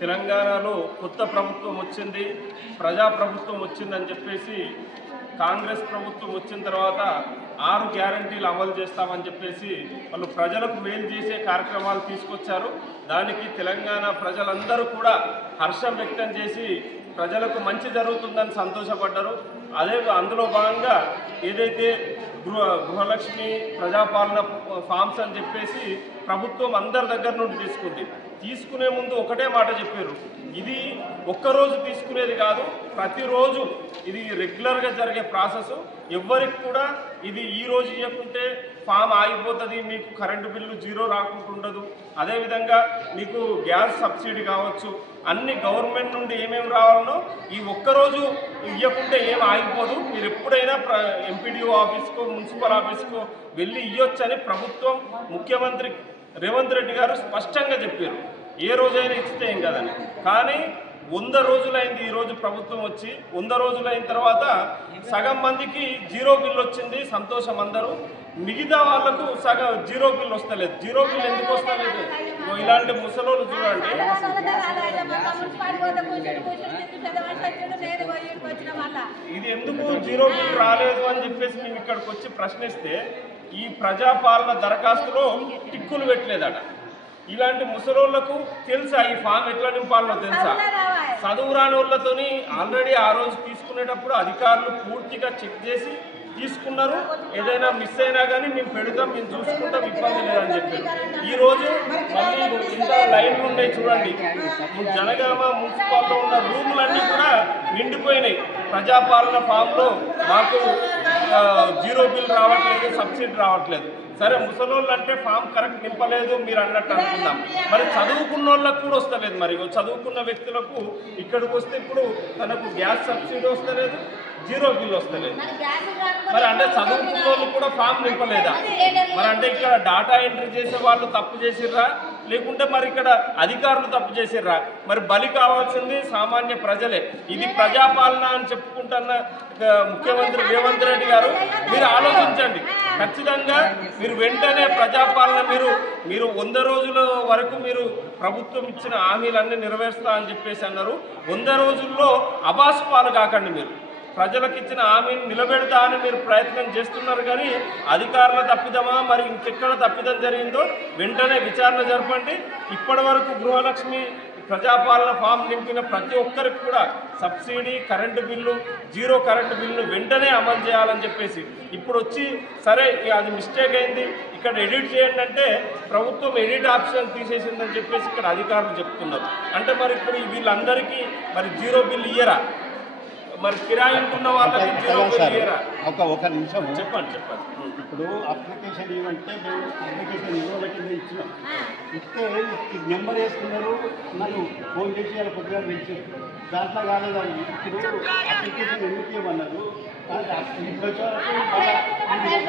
తెలంగాణలో కొత్త ప్రభుత్వం వచ్చింది, ప్రజాప్రభుత్వం వచ్చిందని చెప్పేసి కాంగ్రెస్ ప్రభుత్వం వచ్చిన తర్వాత 6 గ్యారంటీలు అమలు చేస్తామని చెప్పేసి వాళ్ళు ప్రజలకు మేలు చేసే కార్యక్రమాలు తీసుకొచ్చారు. దానికి తెలంగాణ ప్రజలందరూ కూడా హర్షం వ్యక్తం చేసి ప్రజలకు మంచి జరుగుతుందని సంతోషపడ్డారు. అందులో భాగంగా ఏదైతే గృహలక్ష్మి ప్రజాపాలన ఫామ్స్ అని చెప్పేసి ప్రభుత్వం అందరి దగ్గర నుండి తీసుకునే ముందు ఒకటే మాట చెప్పారు, ఇది ఒక్కరోజు తీసుకునేది కాదు, ప్రతిరోజు ఇది రెగ్యులర్గా జరిగే ప్రాసెస్. ఎవ్వరికి కూడా ఇది ఈ రోజు ఇవ్వకుంటే ఫామ్ ఆగిపోతుంది, మీకు కరెంటు బిల్లు జీరో రాకుండా ఉండదు. అదేవిధంగా మీకు గ్యాస్ సబ్సిడీ కావచ్చు, అన్ని గవర్నమెంట్ నుండి ఏమేమి రావాలనో ఈ ఒక్కరోజు ఇవ్వకుంటే ఏం ఆగిపోదు. మీరు ఎప్పుడైనా ఎంపీడీఓ ఆఫీస్కో మున్సిపల్ ఆఫీస్కో వెళ్ళి ఇవ్వొచ్చని ప్రభుత్వం ముఖ్యమంత్రి రేవంత్ రెడ్డి గారు స్పష్టంగా చెప్పారు. ఏ రోజైనా ఇస్తే ఏం కదని. కానీ 100 రోజులైంది ఈరోజు ప్రభుత్వం వచ్చి. 100 రోజులైన తర్వాత సగం మందికి జీరో బిల్ వచ్చింది, సంతోషం అందరూ. మిగతా వాళ్లకు సగం జీరో బిల్ వస్తలేదు. జీరో బిల్ ఎందుకు వస్తలేదు? ఇలాంటి ముసలోళ్ళు చూడండి, ఇది ఎందుకు జీరో బిల్ రాలేదు అని చెప్పేసి మేము ఇక్కడికి వచ్చి ప్రశ్నిస్తే ఈ ప్రజాపాలన దరఖాస్తులో టిక్కులు పెట్టలేదట. ఇలాంటి ముసలోళ్లకు తెలుసా ఈ ఫామ్ ఎట్లా నింపాలో తెలుసా? చదువు రాని వాళ్ళతోని ఆల్రెడీ ఆ రోజు తీసుకునేటప్పుడు అధికారులు పూర్తిగా చెక్ చేసి తీసుకున్నారు. ఏదైనా మిస్ అయినా కానీ మేము పెడతాం, మేము చూసుకుంటాం, ఇబ్బంది లేదని చెప్పారు. ఈరోజు మళ్ళీ ఇంకా లైన్లు ఉన్నాయి చూడండి. జనగామ మున్సిపాల్లో ఉన్న రూములన్నీ కూడా నిండిపోయినాయి. ప్రజాపాలన ఫామ్లో మాకు జీరో బిల్ రావట్లేదు, సబ్సిడీ రావట్లేదు. సరే, ముసలోళ్ళు అంటే ఫామ్ కరెక్ట్ నింపలేదు మీరు అన్నట్టు అనుకుందాం. మరి చదువుకున్న వాళ్ళకు కూడా వస్తలేదు. మరి చదువుకున్న వ్యక్తులకు ఇక్కడికి వస్తే ఇప్పుడు తనకు గ్యాస్ సబ్సిడీ వస్తలేదు, జీరో బిల్ వస్తలేదు. మరి అంటే చదువుకున్న వాళ్ళు కూడా ఫామ్ నింపలేదా? మరి అంటే ఇక్కడ డాటా ఎంట్రీ చేసే వాళ్ళు తప్పు చేసిర్రా, లేకుంటే మరి ఇక్కడ అధికారులు తప్పు చేసిర్రా? మరి బలి కావాల్సింది సామాన్య ప్రజలే. ఇది ప్రజాపాలన అని చెప్పుకుంటున్న ముఖ్యమంత్రి రేవంత్ రెడ్డి గారు, మీరు ఆలోచించండి. ఖచ్చితంగా మీరు వెంటనే ప్రజాపాలన మీరు 100 రోజుల వరకు మీరు ప్రభుత్వం ఇచ్చిన హామీలన్నీ నెరవేరుస్తా అని చెప్పేసి అన్నారు. 100 రోజుల్లో అబాస్పాలు కాకండి. మీరు ప్రజలకు ఇచ్చిన హామీని నిలబెడతా అని మీరు ప్రయత్నం చేస్తున్నారు. కానీ అధికారుల తప్పిదమా మరి ఇంకెక్కడ తప్పిదం జరిగిందో వెంటనే విచారణ జరపండి. ఇప్పటి వరకు గృహలక్ష్మి ప్రజాపాలన ఫామ్ నింపిన ప్రతి ఒక్కరికి కూడా subsidy, current bill, zero current bill వెంటనే అమలు చేయాలని చెప్పేసి ఇప్పుడు వచ్చి సరే అది మిస్టేక్ అయింది ఇక్కడ ఎడిట్ చేయండి అంటే ప్రభుత్వం ఎడిట్ ఆప్షన్ తీసేసిందని చెప్పేసి ఇక్కడ అధికారులు చెప్తున్నారు. అంటే మరి ఇప్పుడు వీళ్ళందరికీ మరి జీరో బిల్ ఇయ్యరా? మరి కిరాయి ఉంటున్న వాళ్ళకి జీరో బిల్ ఇయ్యరా? ఒక నిమిషం చెప్పండి. ఇప్పుడు అప్లికేషన్ ఇవ్వంటే మేము అప్లికేషన్ ఇవ్వబట్టి ఇచ్చినాం. ఇస్తే నెంబర్ వేసుకున్నారు, నన్ను ఫోన్ చేసి వాళ్ళ కొద్దిగా పిలిచి దాంట్లో కాలేదని ఇప్పుడు అప్లికేషన్ ఎందుకు ఇవ్వమన్నారు.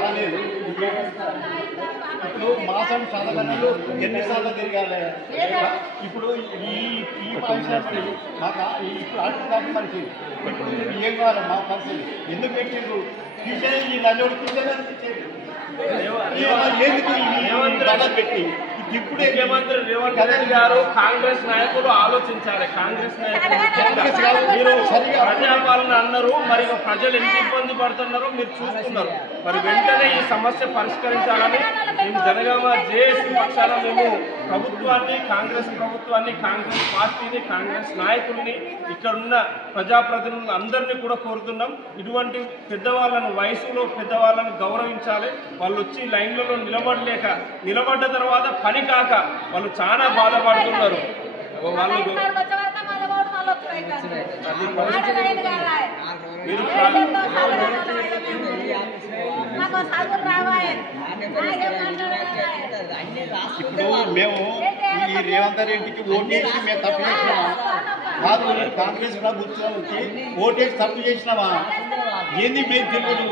రాలేదు. ఇప్పుడు మాసం సాధనలు ఎన్నిసార్లు తిరగాలి? ఇప్పుడు ఈ పరిస్థితి మాకు ఇప్పుడు ఆడుతున్నారు మనిషి. ఇప్పుడు ఏం కావాలి మా పరిస్థితి? ఎందుకు పెట్టిండ్రు? తీసేది ఈ నల్లుడు తీసేది పెట్టి ఇప్పుడు ముఖ్యమంత్రి రేవంత్ రెడ్డి గారు కాంగ్రెస్ నాయకులు ఆలోచించాలి. కాంగ్రెస్ నాయకులు మీరు ప్రజాపాలన అన్నారు, మరి ప్రజలు ఎంత ఇబ్బంది పడుతున్నారో మీరు చూస్తున్నారు. మరి వెంటనే ఈ సమస్య పరిష్కరించాలని మేము జనగామ జేఏసీ పక్షాన మేము ప్రభుత్వాన్ని, కాంగ్రెస్ ప్రభుత్వాన్ని, కాంగ్రెస్ పార్టీని, కాంగ్రెస్ నాయకుల్ని, ఇక్కడున్న ప్రజాప్రతినిధులు అందరినీ కూడా కోరుతున్నాం. ఇటువంటి పెద్దవాళ్ళను, వయసులో పెద్దవాళ్ళను గౌరవించాలి. వాళ్ళు వచ్చి లైన్లలో నిలబడ్డ తర్వాత పని కాక వాళ్ళు చాలా బాధపడుతున్నారు. ఇప్పుడు మేము ఈ రేవంత్ రెడ్డికి ఓటేసి మేము తప్పు చేసినామా? కాదు, కాంగ్రెస్ ప్రభుత్వానికి ఓటేసి తప్పు చేసినామా? ఏంది మేము తెలియదు.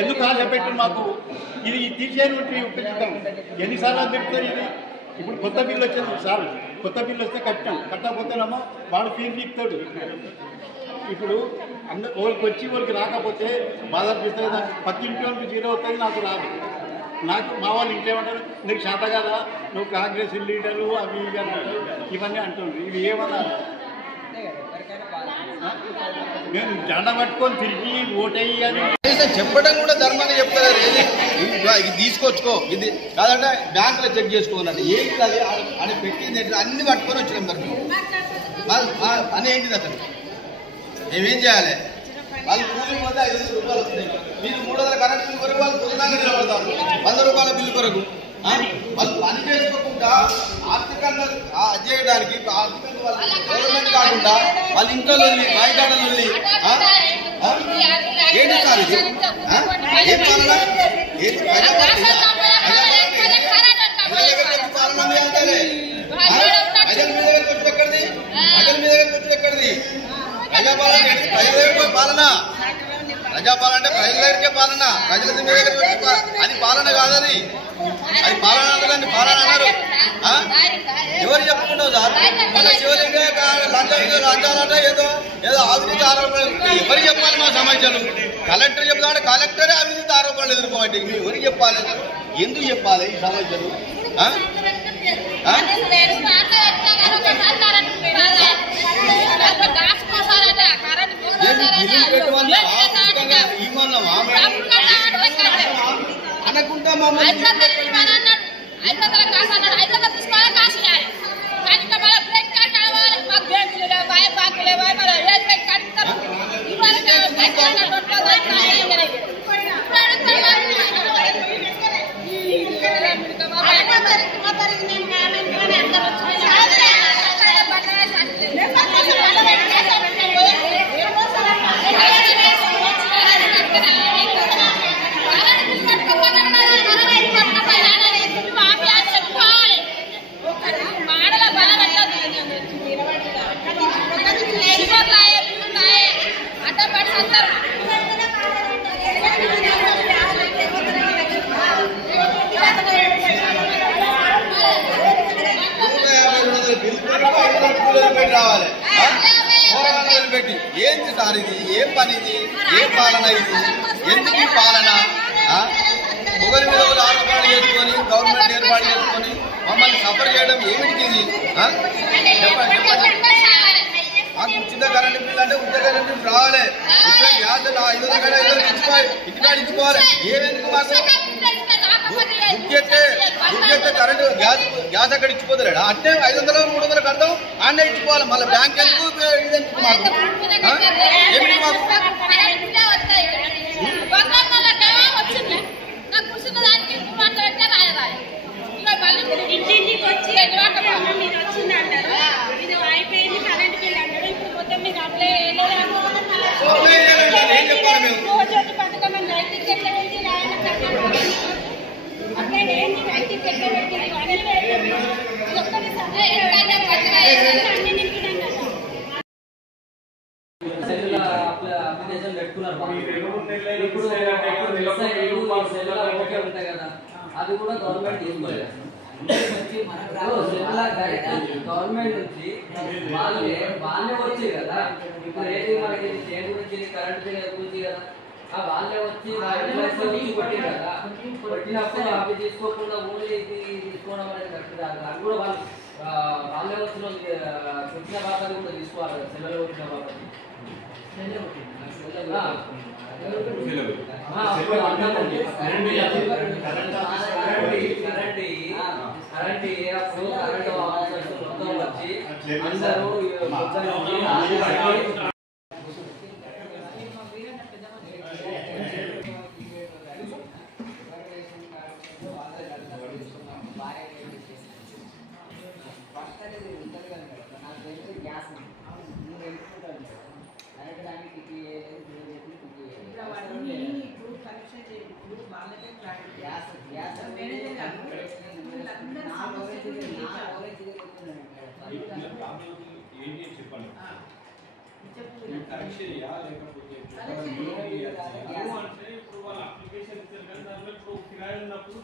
ఎందుకు ఆశ పెట్టింది మాకు? ఇది తీసేయని ఉపయోగిస్తాం. ఎన్నిసార్లు తిరుగుతుంది ఇది? ఇప్పుడు కొత్త బిల్లు వచ్చింది సార్, కొత్త బిల్లు వస్తే కట్టకపోతేనేమో వాడు ఫీజు తీస్తాడు. ఇప్పుడు వాళ్ళకి వచ్చి వాళ్ళకి రాకపోతే బాధ అనిపిస్తుంది కదా. పక్కింటి వాళ్ళకి జీరో అవుతుంది, నాకు రాదు. నాకు మా వాళ్ళు ఇంకేమంటారు, నీకు శాత కదా, నువ్వు కాంగ్రెస్ లీడర్లు అవి ఇవి అంటారు, ఇవన్నీ అంటుండ్రు. ఇవి ఏమన్నా మేము జెండా పట్టుకొని తిరిగి ఓటేయి అని చెప్పడం కూడా ధర్మంగా చెప్తారు. ఇది తీసుకొచ్చుకో, ఇది కాదంటే బ్యాంకులో చెక్ చేసుకోవాలంటే ఏంటి అది అని పెట్టింది అన్ని పట్టుకొని వచ్చినాం. మరి అని ఏంటిది అసలు? మేమేం చేయాలి? వాళ్ళు కూలి పోతే 500 రూపాయలు వస్తాయి. మీరు 300 కరెంట్ బిల్లు కొరకు వాళ్ళు పొద్దునాగా నిలబడతారు 100 రూపాయల బిల్లు కొరకు. వాళ్ళు పని చేసుకోకుండా ఆర్థికంగా చేయడానికి గవర్నమెంట్ కాకుండా వాళ్ళ ఇంట్లో బయటలో ఏంటి సార్ ఇది? ఏం పాలన? పాలన అంటారే ప్రజల మీద వచ్చి ఎక్కడిది? ప్రజల మీద వచ్చి ఎక్కడిది? ప్రజాపాలన పాలన, ప్రజాపాలన అంటే ప్రజల దగ్గరికే పాలన, ప్రజల మీద అది పాలన కాదని. అది పాలన అంటదండి, పాలన అన్నారు. ఎవరు చెప్పుకుంటావు సార్? మన శివలింగ లంచాలంటే ఏదో ఏదో అవినీతి ఆరోపణలు ఎవరు చెప్పాలి? మా సమస్యలు కలెక్టర్ చెప్తామంటే కలెక్టరే అవినీతి ఆరోపణలు ఎదుర్కోవాలి. మీరు ఎవరికి చెప్పాలి? ఎందుకు చెప్పాలి ఈ సమస్యలు? అనకుండా మమ్మల్ని రావాలి. పెట్టి ఏంటి సార్ ఇది? ఏం పని ఇది? ఏం పాలన ఇది? ఎందుకు ఈ పాలన? ఒకరి మీద ఒకరు ఆరోపణలు చేసుకొని గవర్నమెంట్ ఏర్పాటు చేసుకొని మమ్మల్ని సఫర్ చేయడం ఏమిటికి ఇది? చెప్పండి చెప్పండి. మాకు ఉచిత కరెంటు బిల్లు అంటే ఉచిత కరెంటు బిల్లు రావాలి. ఇక్కడ గ్యాస్ 500 కంటే 500 ఇచ్చుకోవాలి, ఇంటికాడ ఇచ్చుకోవాలి. ఏమెందుకు మాకు బుక్ చేస్తే కరెంటు గ్యాస్ అక్కడ ఇచ్చిపోతలేడా? అంటే 500 300 కడతాం, అన్నీ ఇచ్చిపోవాలి. మళ్ళీ బ్యాంక్ ఎందుకు ఇదెందుకు మాకు? ఏమిటి మాకు? ఏం చెప్పాలి మేము? అప్లికేషన్ పెట్టుకున్నారు. ఉంటాయి కదా, అది కూడా గవర్నమెంట్ తీసుకోలేదు. గవర్నమెంట్ నుంచి వాళ్ళే వచ్చాయి కదా. ఇప్పుడు ఏంటి మనకి దేని గురించి కరెంట్ బిల్ గురించి కదా, వాళ్ళే వచ్చి కొట్టి కదా. కొట్టినప్పుడు అవి తీసుకోకుండా ఓన్లీ ఇది తీసుకోవడం అనేది కరెక్ట్ కాదు. అది కూడా వాళ్ళే వచ్చిన వచ్చిన బాధలు కూడా తీసుకోవాలి. సెలవులు వచ్చిన బాధలు కరెక్షన్ లేకపోతే ఇప్పుడు వాళ్ళ అప్లికేషన్ ఇచ్చారు కానీ దాంట్లో ఇప్పుడు కిరాయి ఉన్నప్పుడు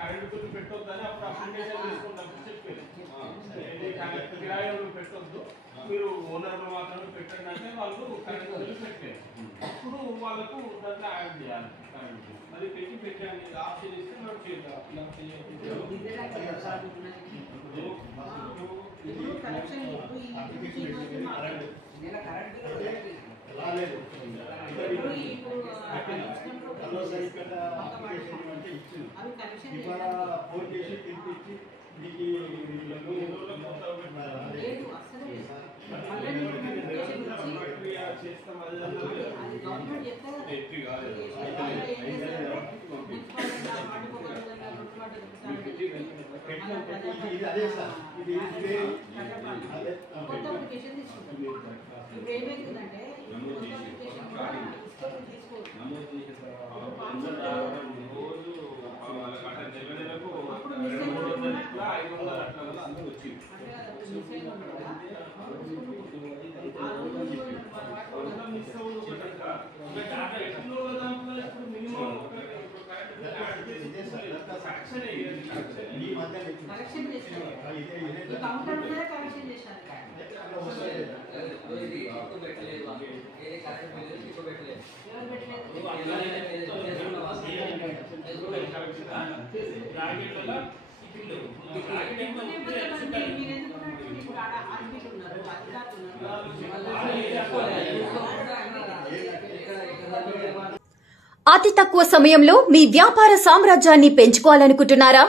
కరెంట్ బిల్లు పెట్టొద్దని అప్పుడు అప్లికేషన్ చేసుకున్నప్పుడు చెప్పారు కిరాయి పెట్టొద్దు మీరు ఓనర్లు మాత్రమే పెట్టండి అంటే వాళ్ళు కరెంట్ బిల్లు పెట్టారు అప్పుడు వాళ్ళకు దాంట్లో యాడ్ చేయాలి కరెంట్ బిల్లు అది పెట్టండి ఆప్షన్ ఇస్తే మనం చేద్దాం అతి తక్కువ సమయంలో మీ వ్యాపార సామ్రాజ్యాన్ని పెంచుకోవాలనుకుంటున్నారా?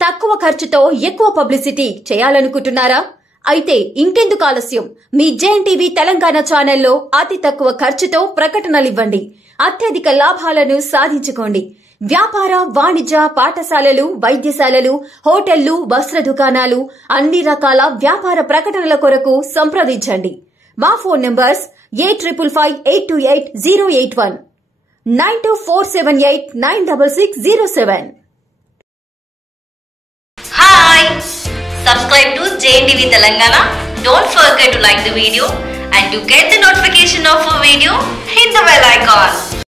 తక్కువ ఖర్చుతో ఎక్కువ పబ్లిసిటీ చేయాలనుకుంటున్నారా? అయితే ఇంకెందుకు ఆలస్యం? మీ జేఎన్టీవీ తెలంగాణ ఛానల్లో అతి తక్కువ ఖర్చుతో ప్రకటనలివ్వండి. అత్యధిక లాభాలను సాధించుకోండి. వ్యాపార, వాణిజ్య, పాఠశాలలు, వైద్యశాలలు, హోటళ్లు, వస్త్ర దుకాణాలు, అన్ని రకాల వ్యాపార ప్రకటనల కొరకు సంప్రదించండి. మా phone numbers 8558288081 9247896607. Hi! Subscribe to JNTV Telangana. Don't forget to like the video and to get the notification of a video, hit the bell icon.